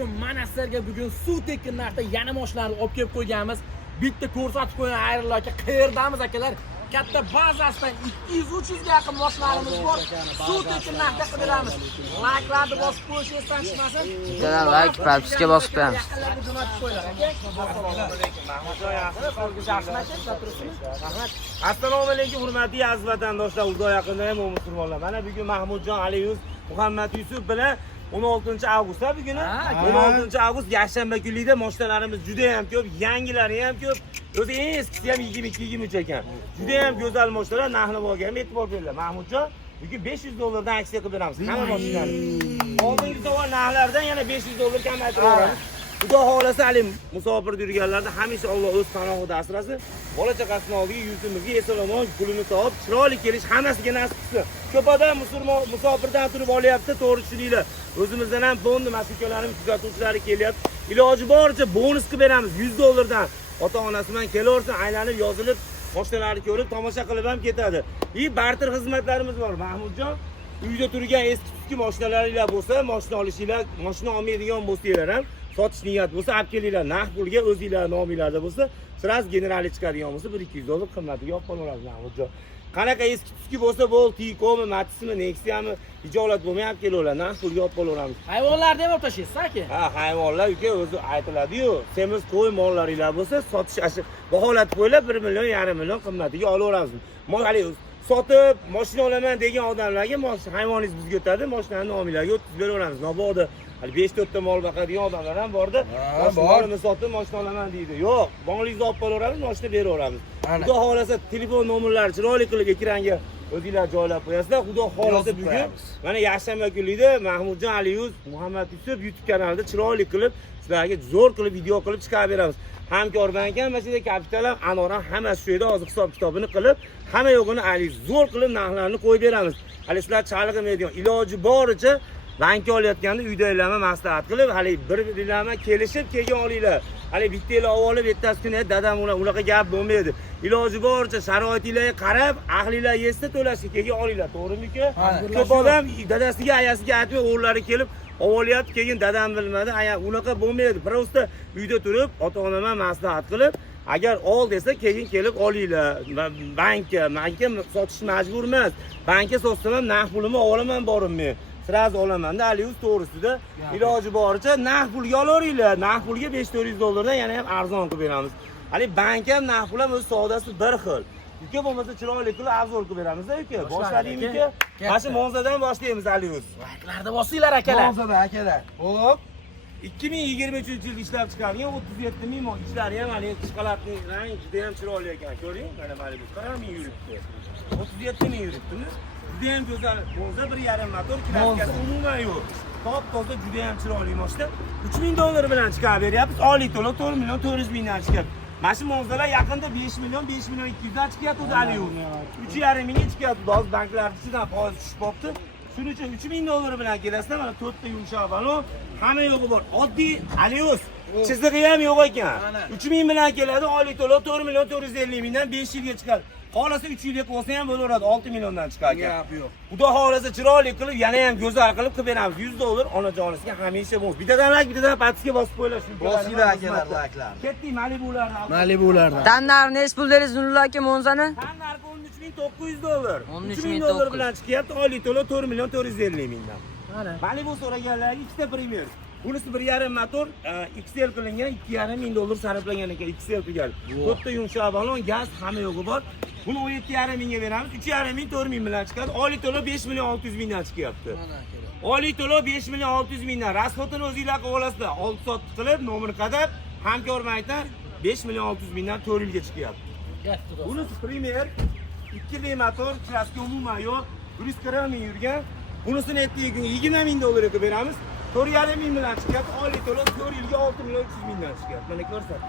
uchun mana sizlarga bugun suv tekin narxda yana mashinalarni olib kelib qo'yganmiz. Bitta ko'rsatib qo'ygan ayrimlar aka, qayerdamiz akalar? Katta bazasidan 200-300 ga yaqin mashinalarimiz bor. Suv tekin narxda qidiramiz. Like'larni bosib qo'yish esdan chiqmasin. Bittadan like, propiska bosib qo'yamiz. Yaqinlarga jo'natib qo'yinglar aka. Assalomu alaykum hurmatli aziz vatandoshlar, uzoq yaqinda ham musulmonlar. Mana bugun Mahmudjon Aliyuz, Muhammad Yusuf bilan 16-avgust bugun. 16-avgust yakshanba kunida mashinalarimiz juda ham ko'p, yangilari ham ko'p. O'zi eskisi ham 22-23 ekan. Juda ham go'zal mashinalar, narx-navoga ham e'tibor beringlar. Mahmudjon, bugun $500 dan aksiya qilib beramiz hamma mashinalarni. Oldingi savol narxlardan yana $500 kamaytirib beramiz. Xudo xolasa alim musofirda yurganlarda hamisha Alloh o'z panohida asrasin. Bola chaqasini oldiga yurtimizga eson-omon pulini topib, chiroyli kelish hammasiga nasib qilsin. Ko'p odam musofirdan turib olyapti, to'g'ri tushuninglar. O'zimizdan ham fondi mas'ullarimiz, kuzatuvchilari kelyapti. Iloji boricha bonus qilib beramiz $100 dan. Ota-onasi bilan kelaversin, aylanib, yozilib, mashinalarni ko'rib, tomosha qilib ham ketadi. Barter xizmatlarimiz bor, Mahmudjon. Uyda turgan eski mashinalaringlar bo'lsa, mashina olishinglar, mashina olmaydigan bo'lsanglar ham sotish niyat bo'lsa, olib kelinglar. Narx pulga o'zingizlar nominglarda bo'lsa, siz generali chiqadigan bo'lsa, $100-200 qimmatiga olib qolaverasiz, Mahmudjon. Qanaqa eski bo'lsa, bo'l, Tiko'mi, Matizmi, Nexia'mi, ijolat bo'lmay olib kelaverlar. Narx pulga olib qolaveramiz. Hayvonlarni ham o'tashasiz, aka? Ha, hayvonlar uka o'zi aytiladi-yu. Semiz qo'y mollaringlar bo'lsa, sotish baholatib qo'ylar 1,5 million qimmatiga olaveramiz. Hali sotib, mashina olaman degan odamlarga hayvoningiz bizga o'tadi, mashinani nominglarga o'tkazib beraveramiz. Mabodo hali 5-4 ta mol boqadigan odamlar ham borda. Molini sotib, mashina olaman deydi. Yo'q, molingizni olib qolaveramiz, mashina beraveramiz. Xudo xolasa telefon nomerlari chiroyli qilib ekranga o'zingizlar joylab qo'yasizlar. Xudo xolasa bugun mana yakshanba kunida Mahmudjon Aliyuz, Muhammad Yusuf YouTube kanalida chiroyli qilib sizlarga zo'r qilib video qilib chiqarib beramiz. Hamkor bank ham, masjid kapital ham, Anor ham hammasi shu yerda hozir hisob kitobini qilib, hamma yo'g'ini Aliz zo'r qilib narxlarni qo'yib beramiz. Hali sizlar chalg'imaydigan, iloji boricha bankka olayotganda uydagilarga maslahat qilib, hali bir-birlarga kelishib kelgan olinglar. Hali bittalar olib, ertasi kuni dadam unaqa gap bo'lmaydi. Iloji boricha sharoitinglarga qarab, ahlilar yesda to'lashga kelgan olinglar, to'g'rimi-ku? Ko'p odam dadasiga, ayasiga aytmay, o'g'illari kelib ovolyapti, keyin dadam bilmadi, unaqa bo'lmaydi. Prosta uyda turib, ota-onaman maslahat qilib, agar ol desa, keyin kelib olinglar. Bankka sotish majbur emas. Bankka sotsam ham narx pulimni olaman borim men. Siz olamanda Aliyuz to'g'risida iloji boricha narx pulga olaveringlar. Narx pulga $500-400 dan yana ham arzon qilib beramiz. Hali bank ham narx pul ham o'z savdosi bir xil. Uka bo'lmasa chiroyli qilib arzon qilib beramiz-da uka. Boshladingmi-ku? Mana shu Monzadan boshlaymiz Aliyuz. Like'larni bosinglar akalar. Monzada akalar. Xo'p. 2023-yil ishlab chiqarilgan 37 ming ishlari ham hali shikolatning rangi juda ham chiroyli ekan. Ko'ring, mana Malibu 40 ming yuribdi. 37 ming yuribdimi? Juda ham go'zal Monza 1.5 motor, klassiyasi umuman yo'q. Top-toza juda ham chiroyli mashina. $3,000 bilan chiqarib beryapmiz. Oliy to'lov 4,400,000 dan chiqyapti. Mana shu Monzalar yaqinda 5,200,000 dan chiqyapti Aliyu. 3,5 mingga chiqyapti. Hozir banklar ichidan foiz tushib qopti. Shuning uchun $3,000 bilan kelasizlar. Mana 4 ta yumshoq balon, hamma yo'g'i bor. Oddiy Aliyus. Chizig'i ham yo'q ekan. 3,000 bilan keladi. Oliy to'lov 4,450,000 dan 5 yilga chiqadi. Qolasa 3 yilga qolsa ham bo'laveradi, 6 milliondan chiqar ekan. Xudo xolasa chiroyli qilib, yana ham go'zal qilib beramiz. $100 onajonisiga hamisha bo'lsin. Bittadan like, bittadan patisga bosib qo'yinglar shuncha. Bosinglar akalar, like'lar. Ketdik Malibularni. Malibularni. Tanlarni nech pul deringiz Nurullo aka Monzani? Tan narxi $13,900. $13,900 $13,000 bilan chiqyapti. Oliy to'lov 4,450,000 dan. Mana Malibu so'raganlarga ikkita primer. Bunisi 1.5 motor, XL qilingan, $2,500 sarflangan ekan, XL qilgan. To'rtta yumshoq balon, gaz hamma yo'g'i bor. Buni 17,5 mingga beramiz. 3,5 ming 4 ming bilan chiqadi. Oliy to'lov 5,600,000 dan chiqyapti. Oliy to'lov 5,600,000 dan. Rasxotini o'zingizlar qilib olasizlar. 6 soat qilib, nomer qadab, hamkor bankdan 5,600,000 dan 4 yilga chiqyapti. Bunisi primer, 2 motor, klassika umuman yo'q. 140 ming yurgan. Bunisini ertaga kunga $20,000 ga beramiz. 4,5 ming bilan chiqyapti. Oliy to'lov 4 yilga 6,300,000 dan chiqyapti. Mana ko'rsat.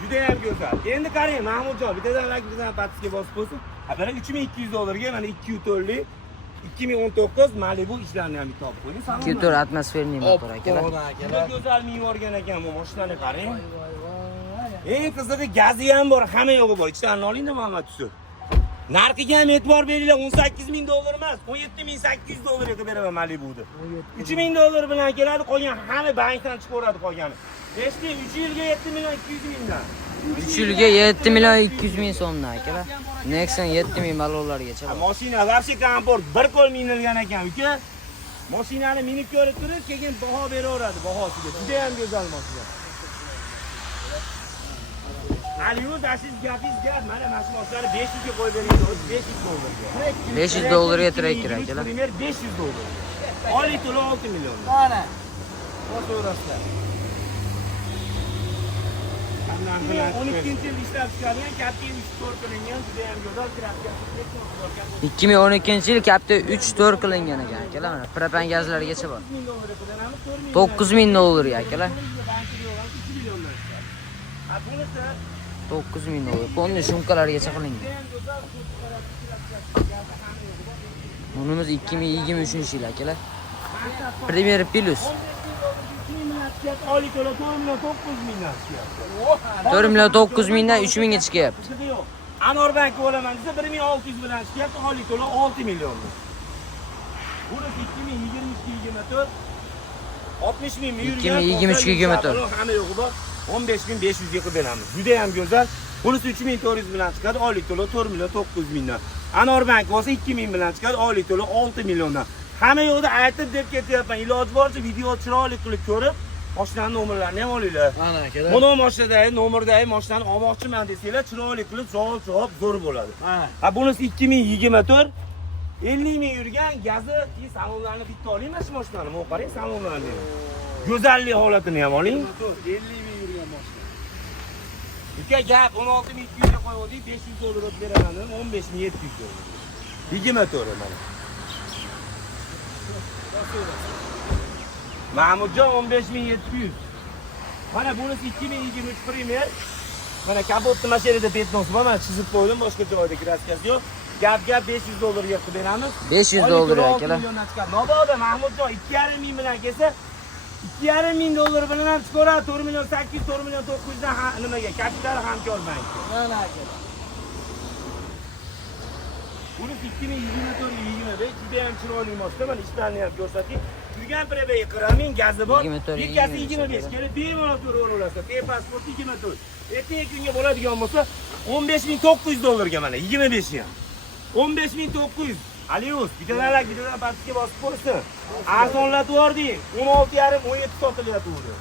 Juda ham go'zal. Endi qarang, Mahmudjon, bittadan like, bittadan patisga bosib qo'ysin. Mana $3,200 ga mana 2 to'rli 2019 Malibu ishlarini ham topib qo'ying. 2 atmosferniy motor akalar. Juda go'zal me'yorgan ekan bu mashinani qarang. Eng qizig'i gazi ham bor, hamma yo'g'i bor. Ichlarni oling-da Muhammad Yusuf. Narxiga ham e'tibor beringlar, 18.000 dollar emas, 17.800 dollarga qilib beraman Malibu'ni. 3.000 dollar bilan keladi, qolgan hamma bankdan chiqaveradi qolgani. Eshiti, 3 yilga 7.200.000 dan. 3 yilga 7.200.000 so'mdan akalar. Nexon 7.000 ballonlargacha bor. Mashina вообще komport bir qo'l minilgan ekan uka. Mashinani minib ko'rib turib, keyin baho beraveradi bahosiga. Juda ham go'zal mashina. Aliyo'z ashiz gapingiz gap. Mana mashinani 500 ga qo'yib bering, 500 dollarga. 500 dollarga trek kerak akalar. Primer 500 dollar. Oliy to'la 6 million. Mana. Foto'raslar. 12-yil ishlab chiqargan, katta 3-4 qilingan, juda ham go'zal kraska. 2012-yil kapta 3-4 qilingan ekan akalar. Mana propan gazlargacha bor. 9.000 dollarga akalar. 9.000 dollar. Qo'lni shumkalargacha qilingan. Bunimiz 2023-yil akalar. Premier Plus. Oliy to'la 4 million 900 dan 3 mingga chiqyapti. Anorbank olaman desa 1600 bilan chiqyapti, oliy to'la 6 million. Burası 2022-24 60.000 mi yurgan? 2023-24. Hamma yo'g'i bor. 15.500 ga qilib beramiz. Juda ham go'zal. Bunisi 3.400 bilan chiqadi, oliy to'la 4 million 900 dan. Anorbank bo'lsa 2.000 bilan chiqadi, oliy to'la 6 milliondan. Hamma yo'qda aytib deb ketyapman. Iloji boricha video chiroyli qilib ko'rib, mashinaning nomerlarini ham olinglar. Ana akalar. Mana mashinadagi nomerdagi mashinani olmoqchiman desanglar, chiroyli qilib javob zo'r bo'ladi. Ha, bunisi 2024 50 ming yurgan, gazi, salonlarni bitta oling mana shu mashinani. Mana qarang salonlarni. Go'zallik holatini ham oling. 50 ming yurgan mashina. Uka gap 16.200 ga qo'ydik, 500 dollar o'tib beraman, 15.700 dollar. 24 mana. Mahmudjon 15.700. Mana bunisi 2023 Premier. Mana kapotni mashinada petnosi bor, mana chizib qo'ydim, boshqa joyda kraskasi yo'q. Gap 500 dollarga qilib beramiz. 500 dollar akalar. Mabodo Mahmudjon 2.5 ming bilan kelsa 2.5 ming dollar bilan ham chiqaradi, 4 million 800, 4 million 900 dan nimaga? Kapital hamkor bank. Mana akalar. Bunisi 2024-25 juda ham chiroyli mashina, mana ishlarni ham ko'rsating. Yurgan prebega qaramin, gazi bor. Ikkasi 25 kelib bemalol ko'raverasiz. E-pasport 24. Ertaga kunga bo'ladigan bo'lsa 15.900 dollarga mana 25 ham. 15.900. Aliyo'z, bittadan pastga bosib qo'ysin. Arzonlatib yubordik. 16.5-17 sotilyapti uni.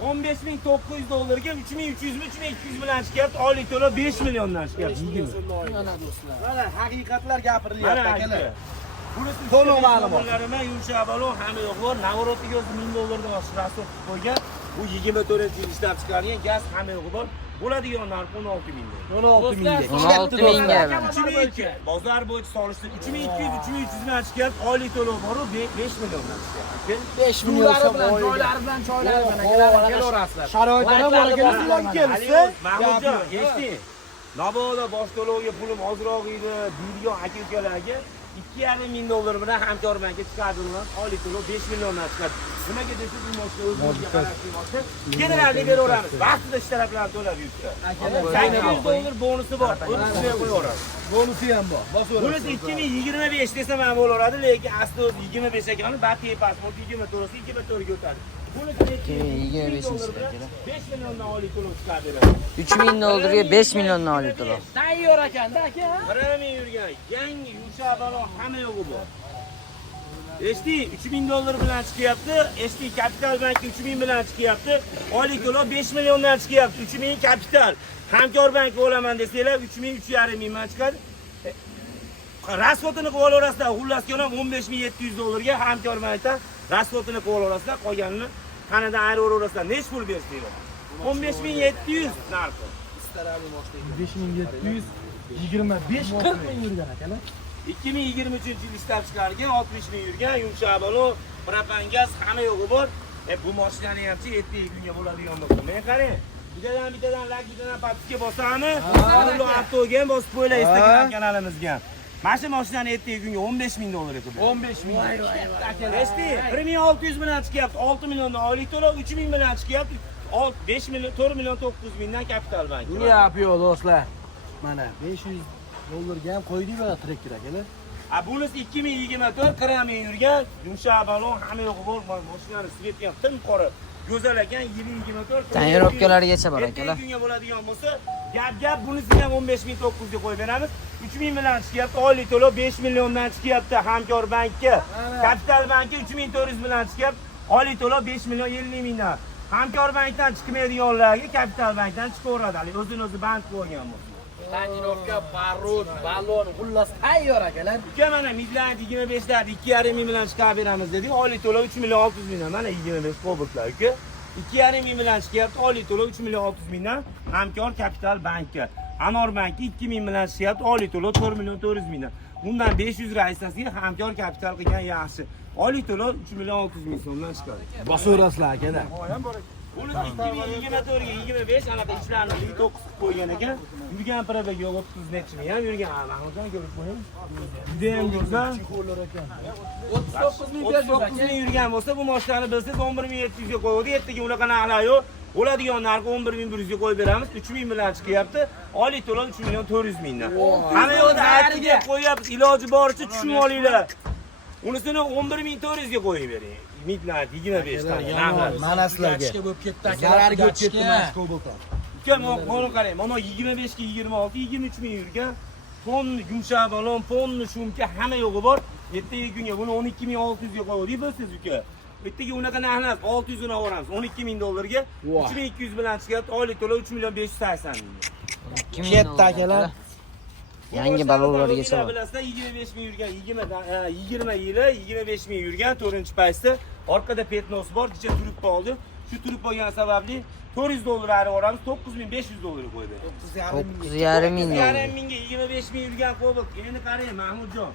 15.900 dollarga 3.300 mi 3.200 bilan chiqyapti, oliy to'la 5 milliondan chiqyapti. Mana do'stlar. Mana haqiqatlar gapirilyapti akalar. Bunisi to'liq ma'lumot. Yumshoq balon hamma yo'q bor. Navorotga o'zi 1000 dollardan oshiq rasot qo'ygan. Bu 24-yil ishlab chiqargan gaz hamma yo'q bor. Bo'ladigan narx 16 ming. 16 mingga. 16 mingga. 3200. Bozor bo'yicha solishdi. 3200, 300 bilan chiqyapti. Oylik to'lov bor, 5 milliondan chiqyapti. 5 million so'm joylari bilan joylari bilan kelaverasizlar. Sharoitlar bor ekan, kelsa. Mahmudjon, eshiting. Nabodo bosh to'lovga pulim ozroq edi, deydigan aka-ukalarga 2.5 ming dollar bilan hamkorbanga chiqardilar. Oylik to'lov 5 milliondan chiqadi. Nimaga desa bu mashina o'zimizga qarashli mashina. Generalni beraveramiz. Vaqtida ishlarlarni to'lab yuribdi. 800 dollar bonusi bor. O'zimizga qo'yaveramiz. Bonusi ham bor. Bunisi 2025 desam ham bo'laveradi, lekin asli 25 ekani, batiy pasport 24 ga o'tadi. Bunisi 2025 5 milliondan oylik to'lov chiqardilar. 3000 dollarga 5 milliondan olib turadi. Tayyor ekanda aka. 1 ming yurgan, yangi yumshoq balon hamma yo'g'i bor. Eshiti 3000 dollar bilan chiqyapti. Eshiti kapital bank 3000 bilan chiqyapti. Oylik to'lov 5 milliondan chiqyapti. 3000 kapital. Hamkor bank olaman desanglar 3000 3.5 mingdan chiqadi. Rasxotini qilib olasizlar. Xullas kelam 15700 dollarga hamkor bankdan rasxotini qilib olasizlar. Qolganini qanadan ayiraverasizlar. Nech pul bersizlar? 15700 narxi. 5700 25-40 ming yurgan akalar. 2023-yil ishlab chiqargan 60 ming yurgan yumshoq balon, propan gaz hamma yo'g'i bor. Bu mashinani hamchi ertaga kunga bo'ladigan bo'lsa. Men qarang. Bittadan like, bittadan pastga bosamiz. Uni avtoga ham bosib qo'ylar Instagram kanalimizga. Mana shu mashinani ertaga kunga 15 ming dollarga qilib. 15 ming. Eshiti, 1600 bilan chiqyapti, 6 milliondan oylik to'lov, 3 ming bilan chiqyapti, 5 million, 4 million 900 mingdan kapital bank. Nima yapıyor do'stlar? Mana 500 Yo'llarga ham qo'ydingmi trektor akalar? Bunisi 2024 qirami yurgan, yumshoq balon, hamma yo'g'i bor, mashinani sveti ham tim qora. Go'zal ekan, 2024. Tonirovkalargacha bor akalar. Kunga bo'ladigan bo'lsa, gap bunisiga ham 15.900 ga qo'yib beramiz. 3000 bilan chiqyapti, oylik to'lov 5 milliondan chiqyapti Hamkor bankka. Kapital banki 3400 bilan chiqyapti, oylik to'lov 5 million 50 mingdan. Hamkor bankdan chiqmaydiganlarga Kapital bankdan chiqaveradi. O'zini-o'zi band qo'ygan bu. Tonirovka, parod, balon, xullas tayyor akalar. Uka mana Midland 25 lar 2,5 ming bilan chiqarib beramiz dedik. Oylik to'lov 3 million 600 mingdan. Mana 25 Cobaltlar uka. 2,5 ming bilan chiqyapti. Oylik to'lov 3 million 600 mingdan Hamkor Kapital banki. Anor banki 2 ming bilan chiqyapti. Oylik to'lov 4 million 400 mingdan. Bundan 500 raisasiga Hamkor Kapital qilgan yaxshi. Oylik to'lov 3 million 600 ming so'mdan chiqadi. Bosaverasizlar akalar. Buni 2024 ga 25 anaqa ishlarni 9 qilib qo'ygan ekan. Yurgan probaga 30 necha ming ham yurgan. Mahmudjon ko'rib qo'ying. Juda ham go'zal. 39 ming berdi 39 ming yurgan bo'lsa bu moshinani bilsangiz 11700 ga qo'yadi. Ertaga unaqa narxlar yo'q. Bo'ladigan narxi 11100 ga qo'yib beramiz. 3000 bilan chiqyapti. Oylik to'lov 3 million 400 mingdan. Hamma yo'qda aytiga qo'yapmiz. Iloji boricha tushunib olinglar. Unisini 11400 ga qo'yib bering. Midland 25 ta. Mana sizlarga. bo'lib ketdi akalar. Zararga o'tib ketdi mana Cobaltlar. Uka, mana qarang. Mana 25 ga 26, 23 ming yurgan. Fon yumshoq balon, fonni shumka hamma yo'g'i bor. Ertaga kunga buni 12600 ga qo'ydik bilsiz uka. Ertaga unaqa narxlar 600 dan olamiz. 12 ming dollarga 3200 bilan chiqyapti. Oylik to'lov 3 million 580 ming. Ketdi akalar. Yangi balonlargacha bor. Bilasizlar 25 ming yurgan, 20 yili 25 ming yurgan 4-paytda orqada petnosi bor, ichida turib qoldi. Shu turib qolgan sababli 400 dollar olamiz, 9500 dollar qo'ydi. 9,5 ming dollar. 9,5 mingga 25 ming yurgan Cobalt. Endi qarang Mahmudjon.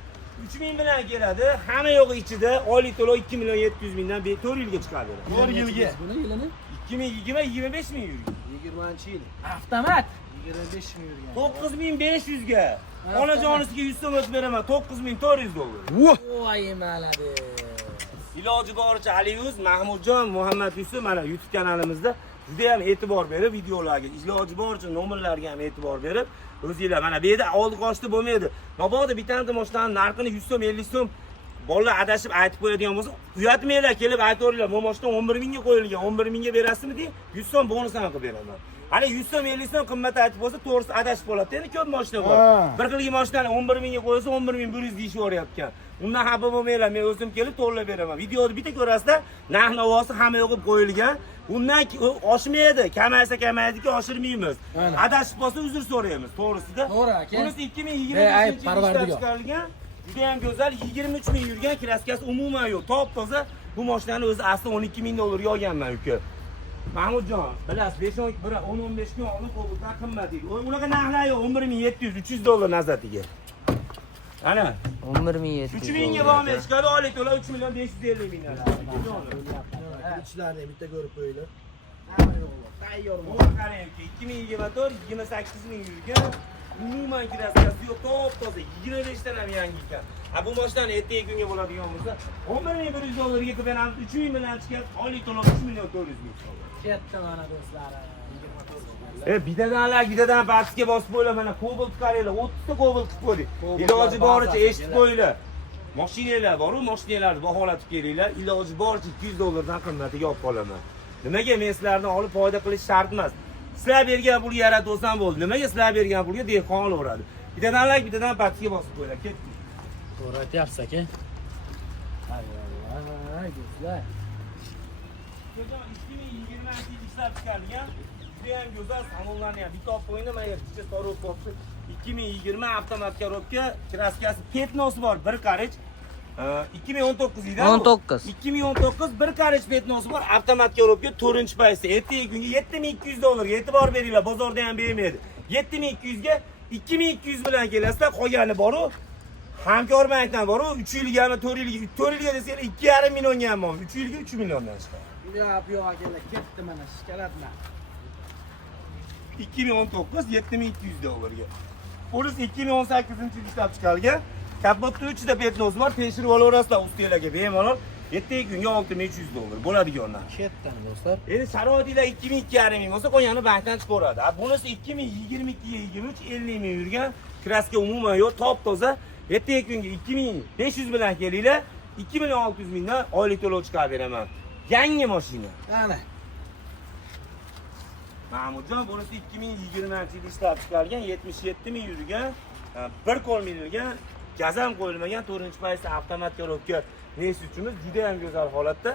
3 ming bilan keladi. Hamma yo'g'i ichida oylik to'lov 2 million 700 mingdan 4 yilga chiqadi. 4 yilga. Buni yilini 2020 25 ming yurgan. 20-yil. avtomat 25 ming yurgan. 9500 ga. Onajonisiga 100 so'm o'tib beraman. 9400 dollar. voy maladi. Iloji boricha Aliyuz, Mahmudjon, Muhammad Yusuf mana YouTube kanalimizda juda ham e'tibor berib videolarga, iloji boricha nomerlarga ham e'tibor berib, o'zingizlar mana bu yerda oldi qochdi bo'lmaydi. Mabodo bitta mashinaning narxini 100 so'm, 50 so'm bolalar adashib aytib qo'yadigan bo'lsa, uyatmanglar, kelib aytaveringlar, bu mashina 11 mingga qo'yilgan, 11 mingga berasizmi deng, 100 so'm bonusini qilib beraman. Hali 100 so'm, 50 so'm qimmat aytib bo'lsa, to'g'risi adashib qoladi. Endi ko'p mashina bor. Bir xilgi mashinani 11 mingga qo'ysa, 11.100 deyishaveryapti. Undan xafa bo'lmanglar, men o'zim kelib to'g'rilab beraman. Videoni bitta ko'rasizlar, narx-navosi hamma yo'qib qo'yilgan. Undan oshmaydi, kamaysa-kamaydiki, oshirmaymiz. Adashib qolsa uzr so'raymiz, to'g'risida. To'g'ri aka. Bunisi 2025-yilda chiqarilgan. Juda ham go'zal, 23 ming yurgan, kraskasi umuman yo'q. Top-toza bu mashinani o'zi asli 12 ming dollarga olganman uka. Mahmudjon, bilasiz, 10-15 kun oldin Cobaltlar qimmat edi. Unaqa narxlar yo'q, 11700, 300 dollar nazatiga. Ana 11700. 3000 ga bormay chiqadi, oylik to'lov 3 million 550 ming naira. Ichlarni bitta ko'rib qo'yinglar. Tayyor bo'lib qarang, 2024 28 ming yurgan. Umuman kraskasi yo'q, top-toza 25 dan ham yangi ekan. Bu mashinani ertaga kunga bo'ladigan bo'lsa, 11100 dollarga qilib beramiz, 3000 bilan chiqyapti, oylik to'lov 3 million 400 ming. Ketdi mana do'stlarim. Bidadan pastga bosib qo'ylar, mana Cobalt qaranglar, 30 ta Cobalt qilib qo'ydik. Iloji boricha eshitib qo'yinglar. Mashinalar bor-ku, mashinalarni baholatib kelinglar. Iloji boricha 200 dollardan qimmatiga olib qolaman. Nimaga men sizlardan olib foyda qilish shart emas. Sizlar bergan pulga yaratib olsam bo'ldi. Nimaga sizlar bergan pulga dehqon olaveradi. Bidadan pastga bosib qo'ylar, ketdi. To'g'ri aytyapsiz aka. Ay, do'stlar. 2020 ishlab chiqarilgan juda ham go'zal salonlarni ham bitta olib qo'yinglar, mana yerga sorib qo'yibdi. 2020 avtomat korobka, kraskasi petnosi bor, bir qarich. 2019 yilda 19. 2019 bir qarich petnosi bor, avtomat korobka 4-paytda. Ertaga kunga 7200 dollarga e'tibor beringlar, bozorda ham bermaydi. 7200 ga 2200 bilan kelasizlar, qolgani bor-ku. Hamkor bankdan bor-ku, 3 yilgami, 4 yilga, 4 yilga desanglar 2,5 millionga ham bor. 3 yilga 3 milliondan chiqadi. Yo'q akalar, ketdi mana shikalatlar. 2019 7200 dollarga. Polis 2018-yilda ishlab chiqarilgan. Kapotda 3 ta petnosi bor, tekshirib olaverasizlar ustinglarga bemalol. Ertaga kunga 6300 dollar bo'ladiganlar. Ketdan do'stlar. Endi sharoitida 22,5 ming bo'lsa, qo'yani bankdan chiqaradi. Bunisi 2022-23 50 ming yurgan, kraska umuman yo'q, top toza. Ertaga kunga 2500 bilan kelinglar, 2600 mingdan oylik to'lov chiqarib beraman. Yangi mashina. Ana. Mahmudjon, bunisi 2020-yil ishlab chiqarilgan, 77 ming yurgan, bir qo'l minilgan, gazam qo'yilmagan 4-paysa avtomat korobka. Nesi uchunimiz juda ham go'zal holatda.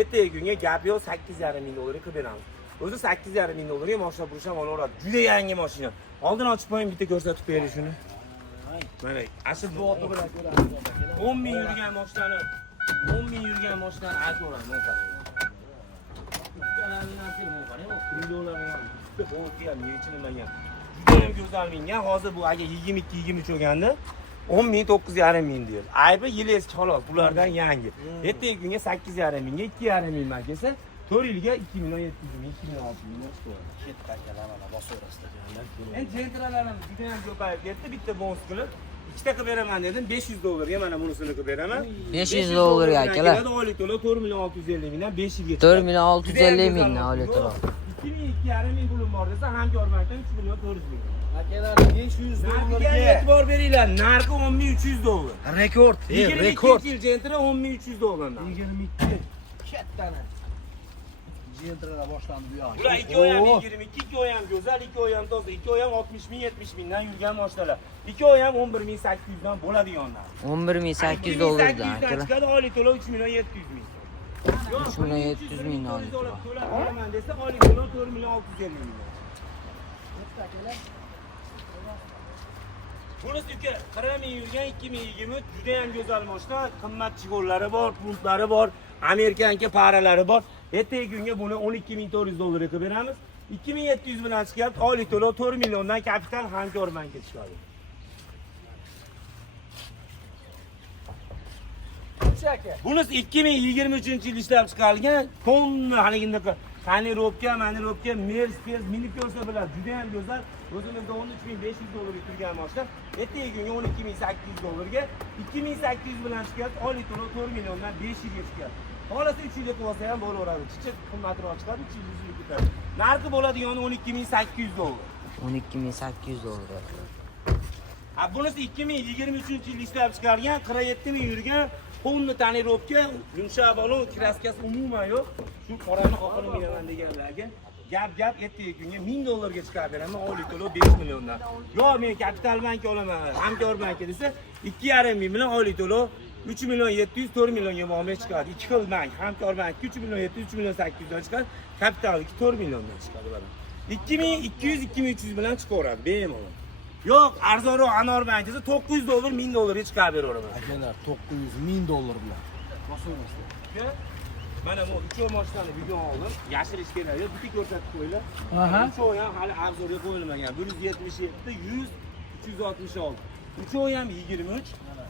Ertaga kunga gap yo'q, 8,5 ming dollarga qilib beramiz. O'zi 8,5 ming dollarga mashina burish ham olaveradi. Juda yangi mashina. Oldin ochib qo'ying, bitta ko'rsatib bering shuni. Mana asl bu oti bilan ko'ramiz. 10 ming yurgan mashinani, 10 ming yurgan mashinani aytaveramiz. Juda ham go'zal mingan. Hozir bu agar 22-23 bo'lganda 10,9,5 ming deydi. Aybi yil eski xolos, bulardan yangi. Ertaga kunga 8,5 mingga 2,5 ming man kelsa, 4 yilga 2,700 ming, 2,600 ming chiqadi. Ketdan mana bosaverasizlar. Endi jentralarimiz juda ham ko'payib ketdi. Bitta bonus qilib, ikkita qilib beraman dedim, 500 dollarga mana bunisini qilib beraman. 500 dollarga akalar. Oylik to'lov 4,650 mingdan 5 yilga. 4,650 mingdan oylik to'lov. 2,5 ming pulum bor desa, hamkor bankdan 3,400 ming. Akalar 500 Narxiga dollarga. e'tibor beringlar. Narxi 10,300 dollar. Rekord, rekord. 22 yil jentra 10,300 dollardan. 22 ketdan. Jentralar boshlandi bu yoq. Bular ikki oyam 22, ikki oyam go'zal, ikki oyam toza, ikki oyam 60 ming, 70 mingdan yurgan mashinalar. Ikki oyam 11,800 dan bo'ladiganlar. 11,800 dollardan akalar. Chiqadi oylik to'lov 3,700 ming. 3,700 ming oylik to'lov. To'laman desa oylik to'lov 4,650 ming. Bunisi uka 40 ming yurgan 2023 juda ham go'zal mashina, qimmat chigollari bor, puntlari bor, Amerikanka paralari bor. Ertaga kunga buni 12,400 dollarga qilib beramiz. 2,700 bilan chiqyapti, oylik to'lov 4 milliondan kapital hamkor bankka chiqadi. Bunisi 2023-yil ishlab chiqarilgan, tonna haligindaqa Tanirobka, Manirobka, Mercedes minib ko'rsa biladi. Juda ham go'zal. O'zimizda 13,500 dollarga turgan mashina. Ertaga kunga 12,800 dollarga, 2,800 bilan chiqyapti, oylik to'lov 4 milliondan 5 yilga chiqyapti. Xolasi 3 yilga qilsa ham bo'laveradi. Kichik qimmatroq chiqadi, 3 yilga ketadi. Narxi bo'ladigani 12,800 dollar. 12,800 dollar. Bunisi 2023-yil ishlab chiqarilgan, 47 ming yurgan, qo'lni tanirobka, yumshoq balon, kraskasi umuman yo'q. Shu qorani oqini minaman deganlarga gap ertaga kunga 1000 dollarga chiqarib beraman, oylik to'lov 5 milliondan. Yo, men kapital bank olaman, hamkor banki desa 2,5 ming bilan oylik to'lov 3,700,000 4 millionga muomala chiqadi. Ikki xil bank, hamkor bank 3,700,000 3,800 dan chiqadi, kapital 4 milliondan chiqadi bular. 2200 2300 bilan chiqaveradi bemalol. Yo'q, arzonroq Anor bank desa 900 dollar 1000 dollarga chiqarib beraveraman. Akalar 900,000 dollar bilan. Bosaverasizlar. Mana bu uchov mashinani video oldim. Yashirish kerak, bitta ko'rsatib qo'yinglar. Uchov ham hali arzonga qo'yilmagan. 177, 100, 366. Uchov ham 23,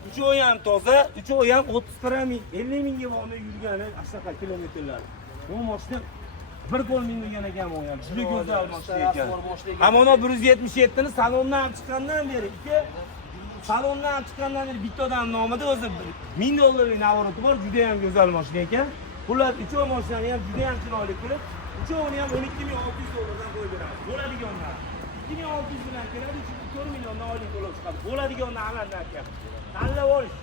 uchov ham toza, uchov ham 30 ming, 50 mingga bormay yurgani ashaqa kilometrlar. Bu mashina bir qo'l mingan ekan u ham. Juda go'zal mashina ekan. Hamona 177 ni salondan chiqqandan beri, salondan chiqqandan beri bitta odam nomida o'zi 1000 dollarlik navorati bor, juda ham go'zal mashina ekan. Bular uchov mashinani ham juda ham chiroyli qilib, uchovini ham 12,600 dollardan qo'yib beramiz. Bo'ladiganlar 2,600 bilan keladi, 4 milliondan oylik to'lov chiqadi. Bo'ladiganlar amalda aytyapti. Tanlab olish.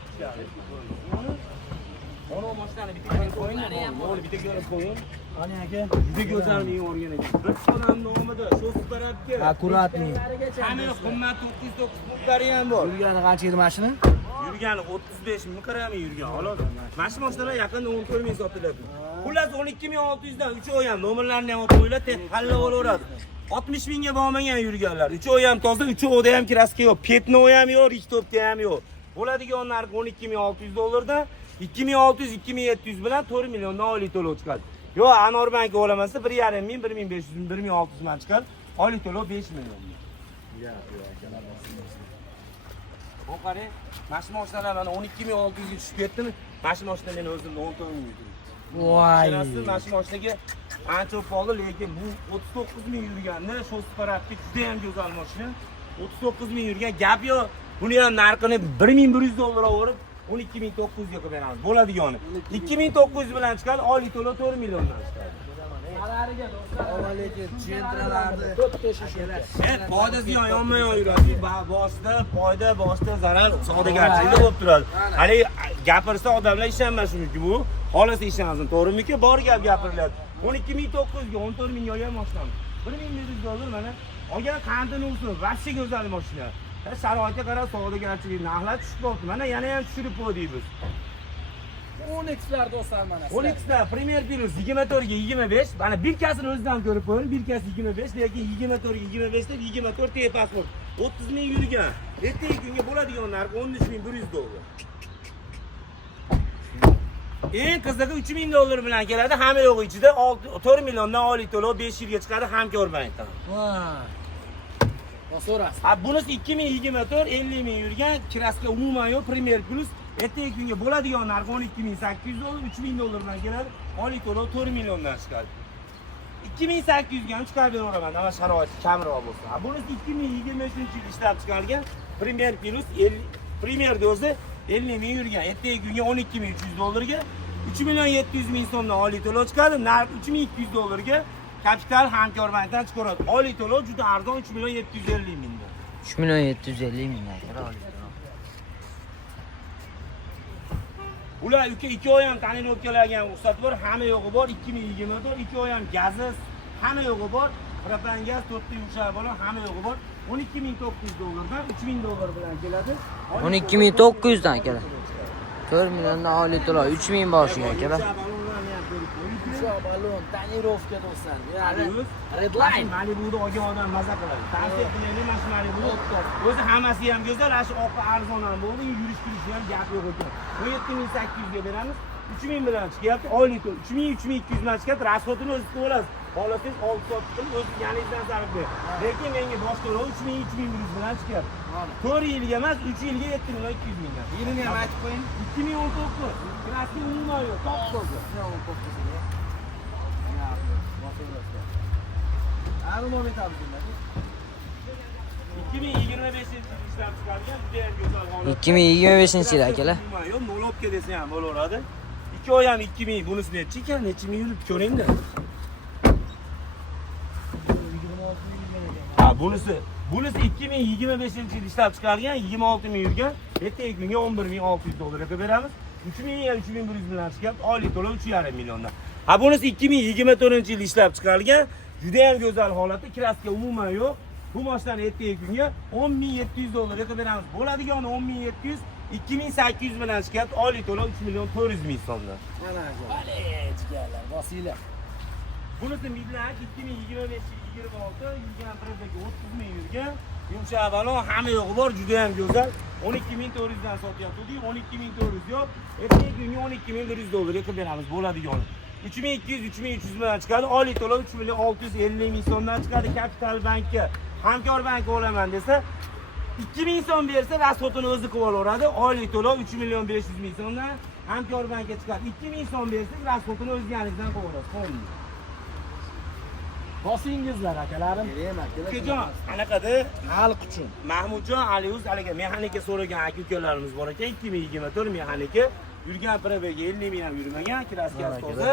Mana mashinani bitta ko'rib qo'ying, mana bitta ko'rib qo'ying. Qani aka? Juda go'zal men o'rgan ekan. Bir odam nomida shu tarafga Akkuratni. hamma qimmat 909 pullari ham bor. Yurgani qancha edi mashina? Yurgani 35 ming, 40 ming yurgan. Xolos. Mashina mashinalar yaqinda 14 ming sotilyapti. Xullas 12,600 dan 3 oy ham nomerlarini ham qo'yiladi, halla bo'laveradi. 60 mingga bormagan yurganlar. 3 oy ham toza, 3 oyda ham kraska yo'q, petno ham yo'q, richtopka ham yo'q. Bo'ladigan narxi 12,600 dollardan 2,600 2,700 bilan 4 milliondan oylik to'lov chiqadi. Yo, Anor banki olamasa 1,5 ming, 1,500 ming, 1,600 man chiqadi. Oylik to'lov 5 million. Bu qarang, mashina mashinalar mana 12,600 ga tushib ketdimi? Mashina mashina men o'zim 10 ming yurdim. Voy. Mashina mashinaga ancha pahalı, lekin bu 39 ming yurganda, shu sifatga juda ham go'zal mashina. 39 ming yurgan gap yo'q. Buni ham narxini 1100 dollar olib 12900 ga qilib beramiz. Bo'ladigani. 2900 bilan chiqadi, oylik to'lov 4 milliondan chiqadi. Zarariga do'stlar. Avvaliga jentralarni Foyda ziyon yonma-yon yuradi. Boshda foyda, boshda zarar, savdogarchilikda bo'lib turadi. Hali gapirsa odamlar ishonmasin chunki bu xohlasa ishonsin. To'g'rimi-ki? Bor gap gapiriladi. 12900 ga 14 ming olgan mashinani. 1100 dollar mana olgan qandini ursin. Vashsi go'zal mashina. Sharoitga qarab savdogarchilik narxlar tushib qoldi. Mana yana ham tushirib qo'ydik biz. 10xlar do'stlar mana. 10xlar Premier Plus 24 ga 25. Mana birkasini o'zidan ko'rib qo'ying. Birkasi 25, lekin 24 ga 25 deb 24 ta pasport. 30 ming yurgan. Ertaga kunga bo'ladigan narx 13100 dollar. Eng qizig'i 3000 dollar bilan keladi. Hamma yo'q ichida 4 milliondan oylik to'lov 5 yilga chiqadi Hamkorbankdan. So'rasiz. Bunisi 2024 50 ming yurgan, kraska umuman yo'q, Premier Plus. Ertaga kunga bo'ladigan narx 12800 dollar, 3000 dollar bilan keladi. Oylik to'lov 4 milliondan chiqadi. 2800 ga ham chiqarib beraman, ana sharoit kamroq bo'lsa. Bunisi 2023-yil ishlab chiqarilgan Premier Plus 50 Premier dozi 50 ming yurgan. Ertaga kunga 12300 dollarga 3 million 700 ming so'mdan oylik to'lov chiqadi. Narx 3200 dollarga kapital Hamkorbankdan chiqaradi. Oylik to'lov juda arzon 3 million 750 mingdan. 3 million 750 ming kerak. Ular ikki oy ham tanirovkalarga ruxsat bor, hamma yo'g'i bor. 2024 ikki oy ham gaziz, hamma yo'g'i bor. Propan gaz 4 ta yumshoq bola, hamma yo'g'i bor. 12900 dollardan 3000 dollar bilan keladi. 12900 dan keladi. 4 milliondan oylik to'lov 3000 boshiga kerak. Balon, tonirovka do'stlar. Ya'ni redline. Malibuda olgan odam maza qiladi. Tavsiya qilaylik mana shu Malibu. O'zi hammasi ham go'zal, ana shu oqqa arzon ham bo'ldi, yurish turishi ham gap yo'q ekan. 17800 ga beramiz. 3000 bilan chiqyapti. Oylik 3200 bilan chiqyapti. Rasxotini o'zingiz to'lasiz. Xohlasangiz 6 soat qilib o'zingiz yaningizdan sarf bering. Lekin menga boshqa to'lov 3100 bilan chiqyapti. 4 yilga emas, 3 yilga 7 million 200 mingdan. Yilini ham aytib qo'ying. 2019. Kraski umuman yo'q, top bo'ldi. 2025-yil ishlab chiqargan juda ham go'zal holat. 2025-yil akalar. Yo'q, molobka desa ham bo'laveradi. 2 oy ham 2000, bunisi necha ekan? Necha ming yurib ko'ring-da. Bunisi 2025-yil ishlab chiqargan 26 ming yurgan. Ertaga kunga 11600 dollarga beramiz. 3000 ya 3100 bilan chiqyapti. Oylik to'lov 3,5 milliondan. Bunisi 2024-yil ishlab chiqargan. Juda ham go'zal holatda, kraska umuman yo'q. Bu mashinani ertaga kunga 10700 dollarga beramiz. Bo'ladigan 10700, 2800 bilan chiqyapti. Oylik to'lov 3 million 400 ming so'mdan. Mana shu. Vale, jigarlar, bosinglar. Bunisi Midland 2025-26 yurgan Prebega 30 ming yurgan. Yumshoq balon, hamma yo'g'i bor, juda ham go'zal. 12400 dan sotyapti. 12400 yo'q. Ertaga kunga 12100 dollarga qilib beramiz. Bo'ladigan 3200, 3300 bilan chiqadi. Oylik to'lov 3 million 650 ming so'mdan chiqadi. Kapital bankka, Hamkorbank olaman desa 2000 so'm bersa rasxotini o'zi qilib olaveradi. Oylik to'lov 3 million 500 ming so'mdan Hamkorbankka chiqadi. 2000 so'm bersa rasxotini o'zingizdan qilib olaverasiz. Bosingizlar akalarim. Akajon, qanaqada? Xalq uchun. Mahmudjon Aliuz aliga mexanika so'ragan aka-ukalarimiz bor ekan. 2024 mexanika yurgan Prebega 50 ming ham yurmagan, kraskasi toza.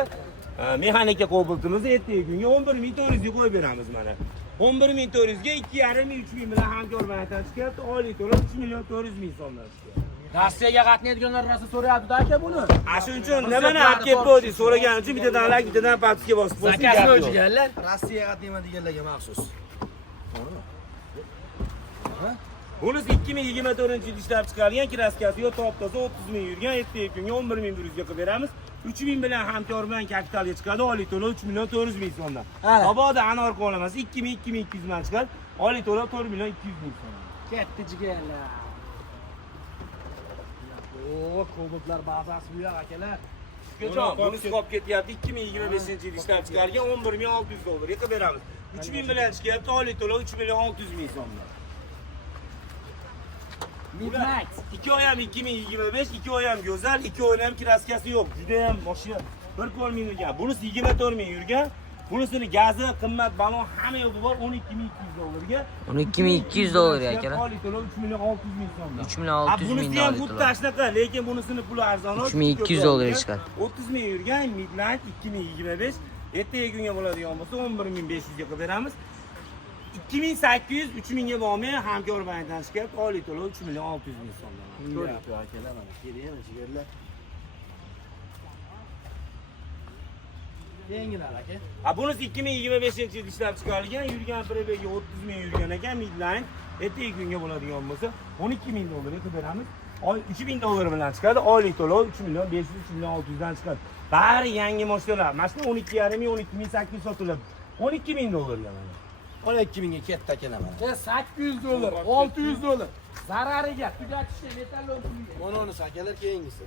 Mexanika qo'biltimizni ertaga kunga 11400 ga qo'yib beramiz mana. 11400 ga 2,5 3 ming bilan Hamkorbankdan chiqyapti. Oylik to'lov 3 million 400 ming so'mdan chiqyapti. Rossiyaga qatnaydiganlar rosa so'rayapti aka buni. Shuning uchun nimani olib kelib qo'ydik so'ragan uchun bittadan lak, bittadan patga bosib qo'ydik. Zakasni o'chiganlar. Rossiyaga qatnayman deganlarga maxsus. Bunisi 2024-yil ishlab chiqarilgan, kraskasi yo'q, top toza 30 ming yurgan, ertaga kunga 11100 ga qilib beramiz. 3000 bilan Hamkorbank kapitalga chiqadi, oylik to'lov 3 million 400 ming so'mdan. Mabodo anor qo'lamas 2200 bilan chiqadi, oylik to'lov 4 million 200 ming so'm. Katta jigarlar. O, kobotlar bazasi bu yoq akalar. Akajon, bunisi qolib ketyapti. 2025-yil ishlab chiqargan 11600 dollarga qilib beramiz. 3000 bilan chiqyapti, oylik to'lov 3 million 600 ming so'mdan. Midnight. 2 oy ham 2025, 2 oy ham go'zal, 2 oy ham kraskasi yo'q. Juda ham mashina 1,5 ming yurgan. Bunisi 24 ming yurgan. Bunisini gazi, qimmat balon hamma yo'li bor 12200 dollarga. 12200 dollarga akalar. Oliy to'lov 3.600.000 so'mdan. 3.600.000 bunisi ham dollar. xuddi shunaqa, lekin bunisini puli arzonroq. 3200 dollarga chiqadi. 30 ming yurgan Midland 2025. Ertaga kunga bo'ladigan bo'lsa 11500 ga qilib beramiz. 2800 3000 ga bormay hamkor bankdan chiqib oliy to'lov 3.600.000 so'mdan. Ko'ryapti akalar mana. Keling, jigarlar. Yangilar aka. Bunisi 2025-yil ishlab chiqarilgan, yurgan probegi 30 ming yurgan ekan Midland. Ertaga kunga bo'ladigan bo'lsa 12 ming dollarga qilib beramiz. 3000 dollar bilan chiqadi. Oylik to'lov 3.500 3.600 dan chiqadi. Bari yangi mashinalar. Mashina 12.5 ming 12.800 sotiladi. 12 ming dollarga mana. 12 mingga ketdi akalar mana. 800 dollar, 600 dollar. Zarariga tugatishga metallon pulga. Mana unisi akalar keyingisi.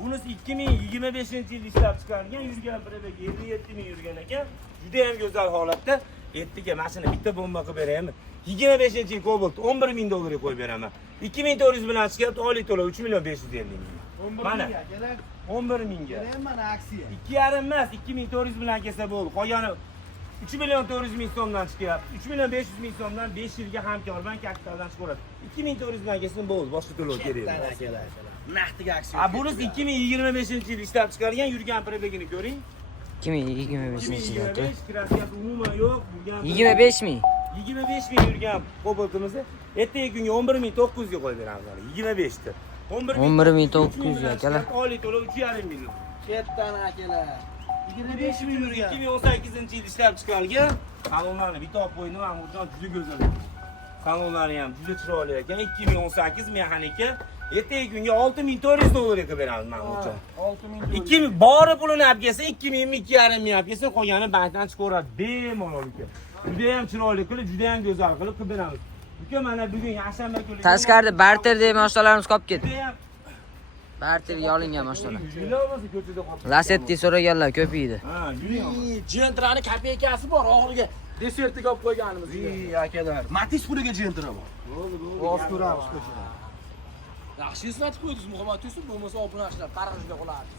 Bunisi 2025-yil ishlab chiqarilgan, yurgan probegi 57 ming yurgan ekan. Juda ham go'zal holatda. Ertaga mashina bitta bomba qilib beraymi? 25-yil Cobalt 11 ming dollarga qo'yib beraman. 2400 bilan chiqyapti, oylik to'lov 3.550 ming. Mana 11 mingga. Mana aksiya. 2,5 emas, 2400 bilan kelsa bo'ldi. Qolgani 3.400.000 so'mdan chiqyapti. 3.500.000 so'mdan 5 yilga hamkorban kapitaldan chiqaradi. 2400 bilan kelsa bo'ldi, boshqa to'lov kerak emas. Naqdiga aksiya. Bunisi 2025-yil ishlab chiqarilgan, yurgan probegini ko'ring. 2025-yil aka. 2025 kraskasi umuman yo'q, yurgan 25 ming. 25 ming yurgan Cobaltimizni ertaga kunga 11900 ga qo'yib beramiz. 25 ta. 11900 akalar. Oylik to'lov 3,5 ming. Ketdan akalar. 25 ming yurgan. 2018-yil ishlab chiqarilgan. Salonlarni bitta olib qo'ydim, Mahmudjon juda go'zal. Salonlari ham juda chiroyli ekan. 2018 mexanika. Ertaga kunga 6400 dollarga qilib beramiz Mahmudjon. 6000 2000 bori pulini olib kelsa 2000 mi 2,5 ming olib kelsa qolgani bankdan chiqaradi. Bemalol uka. Juda ham chiroyli qilib, juda ham go'zal qilib beramiz. Uka mana bugun yakshanba kuni Tashqarida barter deb mashinalarimiz qolib ketdi. juda ham Barterga olingan mashinalar. yurlar bo'lsa ko'chada qolib. Lasetti so'raganlar ko'paydi. Ha, juda ham. Gentrani kopeykasi bor, oxiriga desertiga olib qo'yganimiz. Akalar. Matiz puliga jentra bor. Oz ko'ramiz ko'chada. Yaxshi eslatib qo'ydingiz, Muhammad Yusuf, bo'lmasa obunachilar qarg'ishga qolardi.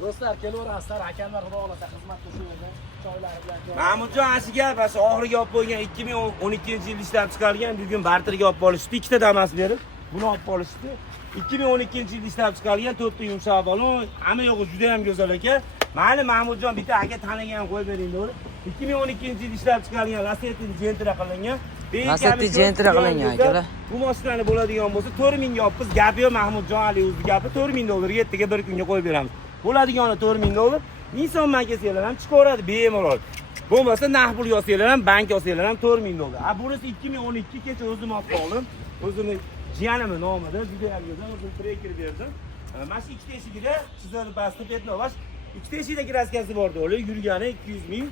Do'stlar, kelaverasizlar, akamlar xudo xolasa xizmat qilishadi. Choylari bilan. Mahmudjon asiga bas oxiriga olib qo'ygan 2012-yil ishlab chiqarilgan, bugun barterga olib olishdi. Ikkita damas berib, buni olib olishdi. 2012-yil ishlab chiqarilgan 4 ta yumshoq balon, hamma yo'g'i juda ham go'zal ekan. Mayli Mahmudjon bitta aka tanigan qo'yib bering dedi. 2012-yil ishlab chiqarilgan Lasetti Gentra qilingan. Lasetti Gentra qilingan akalar. Bu mashinani bo'ladigan bo'lsa 4000 ga olibmiz. Gapi yo'q Mahmudjon Ali o'zi gapi 4000 dollarga ertaga bir kunga qo'yib beramiz. Bo'ladigani 4000 dollar. Inson makasiylar ham chiqaradi bemalol. Bo'lmasa naqd pul yozsanglar ham, bank yozsanglar ham 4000 dollar. Bunisi 2012 kecha o'zim olib qoldim. O'zimni jiyanimni nomida juda ham go'zal o'zim treker berdim. Mana shu ikkita eshigida chizilib bastib etnovash. Ikkita eshikda kraskasi bor deb, yurgani 200 ming.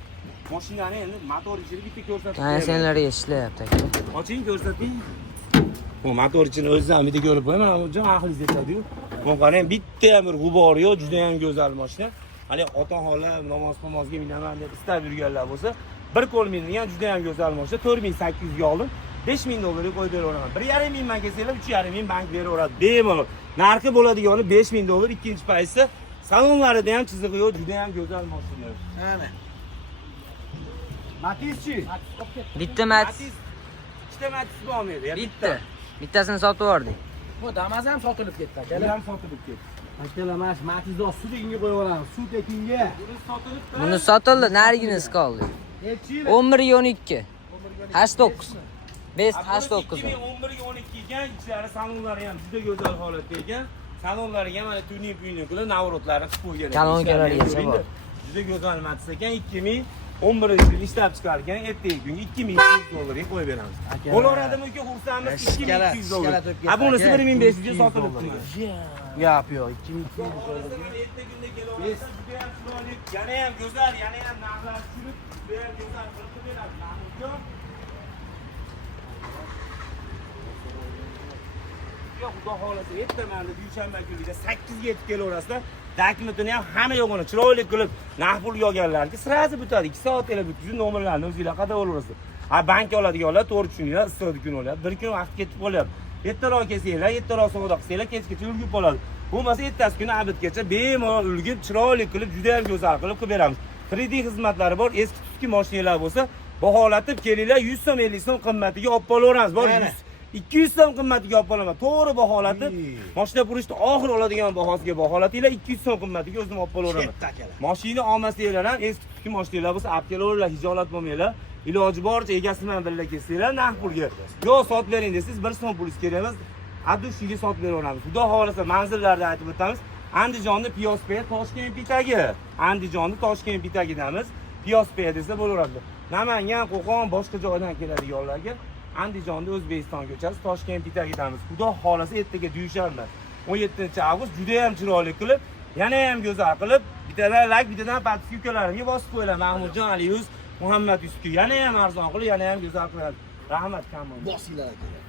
Mashinani endi motor ichini bitta ko'rsatib beraman. Senlarga ishlayapti aka. Oching ko'rsating. Bu motor ichini o'zim ham bitta ko'rib qo'yaman. Mahmudjon aqlingiz yetadi-yu. Bu qarang, bitta ham bir g'ubori yo'q, juda ham go'zal mashina. Hali ota-xola namoz-namozga minaman deb istab yurganlar bo'lsa, bir qo'l mingan juda ham go'zal mashina. 4800 ga oldim. 5000 dollarga qo'yib beraveraman. 1,5 ming man kelsalar 3,5 ming bank beraveradi. Bemalol. Narxi bo'ladigani 5000 dollar, ikkinchi paytsa salonlarida ham chizig'i yo'q, juda ham go'zal mashina. Mana. Matizchi. Bitta Matiz, ikkita Matiz bormaydi. bitta. Bittasini sotib yubordik. Bu Damas ham sotilib ketdi Bu akalar. ham sotilib ketdi. Akalar mana shu Matizda suv tekinga qo'yib olamiz. Suv tekinga. Buni sotilib Buni sotildi, narginisi qoldi. Nechi yil? 11-12. 89. 5 89. 2011-12 ekan, ichlari salonlari ham juda go'zal holatda ekan. Salonlariga mana tuning qilib navrotlarni qilib qo'ygan. Kalonkalargacha bor. Juda go'zal Matiz ekan, 2011-yil ishlab chiqargan, ertaga kunga 2200 dollarga qo'yib beramiz. Bo'laveradimi uka, xursandmiz 2200 dollar. Bunisi 1500 ga sotilibdi. Gap yo'q, 2200 Ertaga kunda kelaverasiz, juda ham chiroyli, yana ham go'zal, yana ham narxlar tushirib, juda ham go'zal qilib beradi Mahmudjon. Xudo xolasa ertamanda dushanba kuniga 8 ga yetib kelaverasizlar. Dokumentini ham hamma yo'g'ini chiroyli qilib naqd pul yozganlarga sirazi bitadi. 2 soat elab bitkizib nomerlarni o'zingizlar qadar olaverasiz. Bank oladiganlar to'g'ri tushuninglar, issiqlik kun oladi. Bir kun vaqt ketib qolyapti. Ertaroq kelsanglar, ertaroq savdo qilsanglar, kechgacha yurib qoladi. Bo'lmasa ertasi kuni abidgacha bemalol ulgib, chiroyli qilib, juda ham go'zal qilib beramiz. 3D xizmatlari bor, eski tutki mashinalar bo'lsa, baholatib kelinglar, 100 so'm 50 so'm qimmatiga olib qolaveramiz. Bor 200 so'm qimmatiga olib qolaman. To'g'ri baholatib, mashina purishda oxir oladigan bahosiga baholatinglar, 200 so'm qimmatiga o'zim olib qolaveraman. Mashina olmasanglar ham eski tutki mashinalar bo'lsa, olib kelaveringlar, hijolat bo'lmanglar. Iloji boricha egasi bilan birga kelsanglar, naqd pulga. Yo, sotib bering desiz, 1 so'm pul kerak emas. Adushiga sotib beraveramiz. Xudo xolasa manzillarda aytib o'tamiz. Andijonni Piyospeya Toshkent bitagi. Andijonni Toshkent bitagidamiz. Piyospeya desa bo'laveradi. Namangan, Qo'qon, boshqa joydan keladiganlarga Andijonda O'zbekistonga o'tamiz, Toshkent bitagidamiz. Xudo xolasa ertaga dushanba 17-avgust juda ham chiroyli qilib, yana ham go'zal qilib, bittadan like, bittadan podpiska ukalarimga bosib qo'yinglar. Mahmudjon Aliyuz, Muhammad Yusuf yana ham arzon qilib, yana ham go'zal qiladi. Rahmat, kamon. Bosinglar aka.